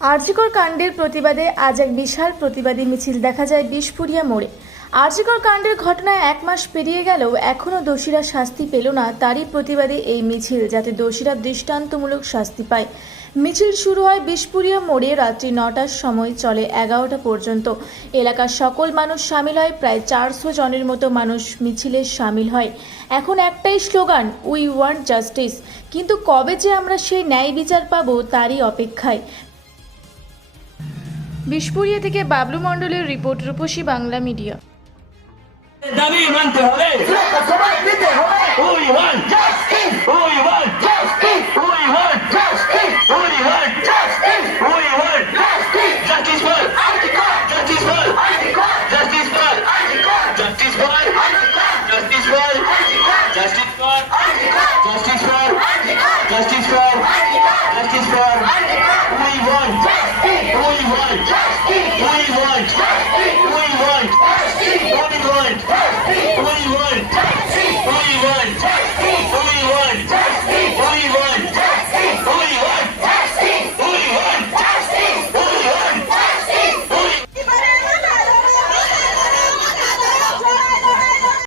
আরজিকর কাণ্ডের প্রতিবাদে আজ এক বিশাল প্রতিবাদী মিছিল দেখা যায় বিষপুরিয়া মোড়ে। আরজিকর কাণ্ডের ঘটনায় এক মাস পেরিয়ে গেলেও এখনও দোষীরা শাস্তি পেল না, তারই প্রতিবাদে এই মিছিল, যাতে দোষীরা দৃষ্টান্তমূলক শাস্তি পায়। মিছিল শুরু হয় বিষপুরিয়া মোড়ে, রাত্রি নটার সময় চলে এগারোটা পর্যন্ত। এলাকার সকল মানুষ সামিল হয়, প্রায় চারশো জনের মতো মানুষ মিছিলে সামিল হয়। এখন একটাই স্লোগান, উই ওয়ান্ট জাস্টিস। কিন্তু কবে যে আমরা সেই ন্যায় বিচার পাবো তারই অপেক্ষায়। বিশপুরিয়া থেকে বাবলু মণ্ডলের রিপোর্ট রূপসী বাংলা মিডিয়া। দাবি মানতে হবে। right. Free right. Right.